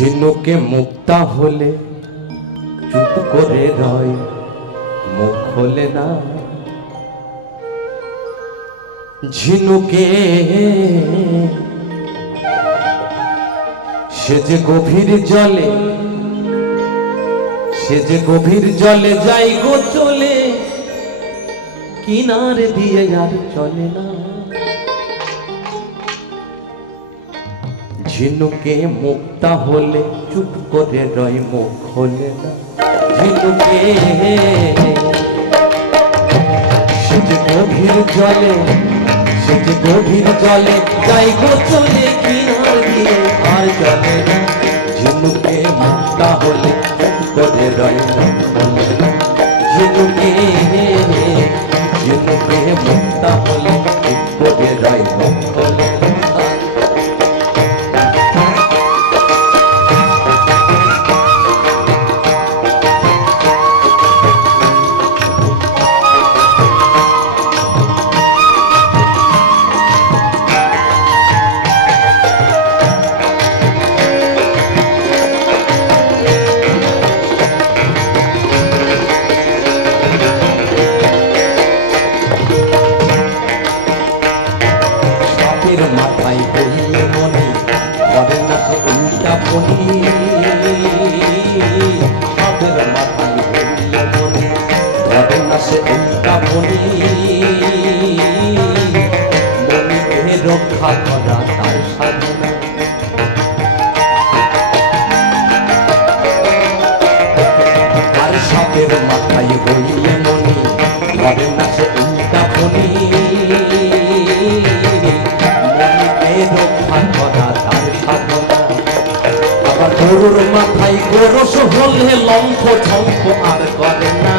ঝিনুকে মুক্তা হলে চুপ করে রয়, মুখ খোলে না। ঝিনুকে সে যে গভীর জলে, সে যে গভীর জলে যাই গো চলে, কিনারে দিয়ে আর চলে না। ঝিনুকে মুক্তা হলে চুপ করে রয়, মুখ খোলে না। ঝিনুকে সে যে গভীর জলে, সে যে গভীর জলে যাই গো চলে, কিনার দিয়ে আর চলে না। ঝিনুকে মুক্তা হলে চুপ করে রয়, মুখ খোলে না। ঝিনুকে ঝিনুকে মুক্তা হলে চুপ করে রয়, মুখ খোলে না। মাথায় বইলে মনে করে না সে উল্টা বনি, সাপের মাথায় বইলে মনে করে না সে উল্টা বনি। মনিকে রক্ষা করা তার সাধনা, আর সাপের মাথায় বইলে মনে করে না সে উল্টা বনি। গরুর মাথায় গোরস হলে লম্ফ ঝম্প আর করে না।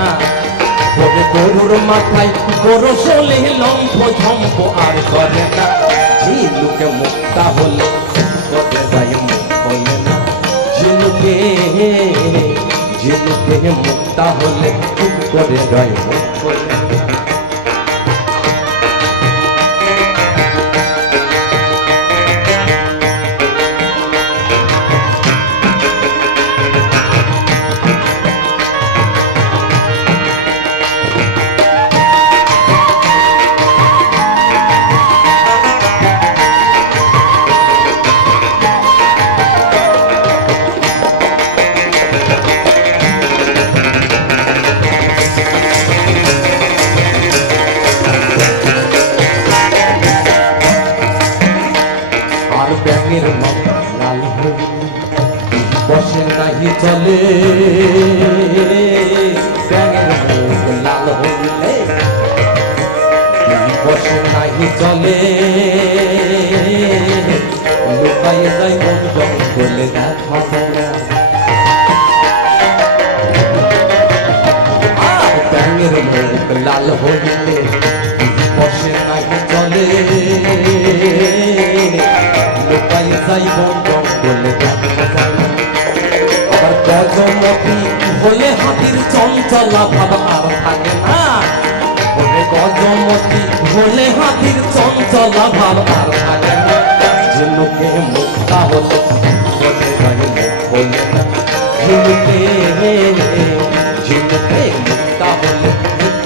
গরুর মাথায় গোরস হলে লম্ফ ঝম্প আর করে না। ঝিনুকে মুক্তা হলে করে যায়, মুখ খোলে না। ঝিনুকে ঝিনুকে মুক্তা হলে চুপ করে যায়, মুখ খোলে না। ব্যাঙের লাল হলে বসে নাহি চলে, ব্যাঙের মুখ লাল হলে বসে নাহি চলে। লুকায়ে যায় বন জঙ্গলে, দেখা যায় না। ব্যাঙের মুখ লাল হলে বসে নাহি চলে, লুকায়ে যায় বন জঙ্গলে, দেখা যায় না। আবার গজমতি হলে হাতির চঞ্চলা ভাব আর থাকে না। গজমতি হলে হাতির চঞ্চলা ভাব আর থাকে না। ঝিনুকে মুক্তা হলে করে যায়, মুখ খোলে না। ঝিনুকে ঝিনুকে মুক্তা হলে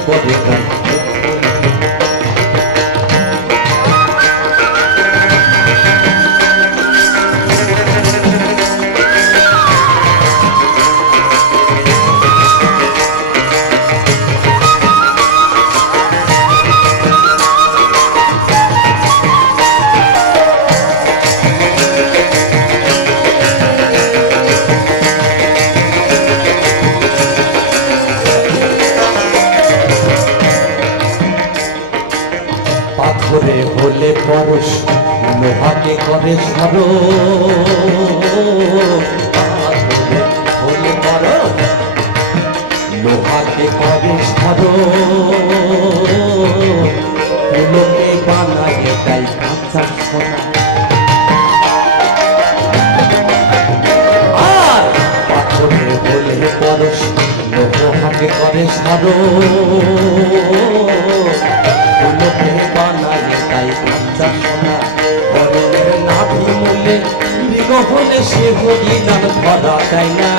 করে যায়, মুখ খোলে না। পাথরে হলে পরশ, লোহাকে করে সরো। পাথরে হলে পরশ, লোহাকে করে সরো। ফুলকে বানায় তাই কাঁচা সোনা। আর পাথরে হলে পরশ, লোহাকে করে সরো। ফুলকে বানায় তাই কাঁচা সোনা। নাভি মূলে মৃগ হলে সে হরিণার চাই না।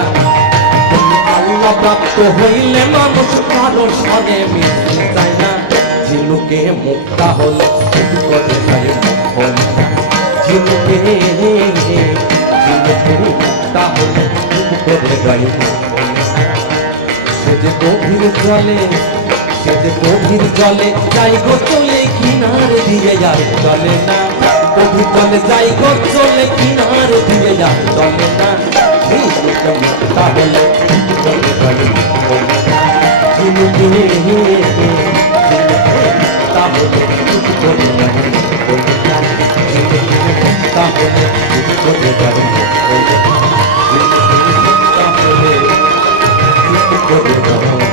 তুমি আল্লাহ প্রাপ্ত হইলে মানুষ কারো সনে মিশতে চায় না। ঝিনুকে মুক্তা হলে করে গায়ে হল না। ঝিনুকে মুক্তা হলে করে গায়ে হল না। সে যে গভীর জলে, সে যে গভীর জলে যাই গো চলে কিনারে দিয়ে যায় চলে না। গভীর জলে যাই গো চলে কিনারে দিয়ে যায় চলে না। ঝিনুকে মুক্তা হলে করে গায়ে হল না। ঝিনুকে তাহলে করে গায়ে হল না। ঝিনুকে তাহলে করে গায়ে হল না। ঝিনুকে তাহলে করে গায়ে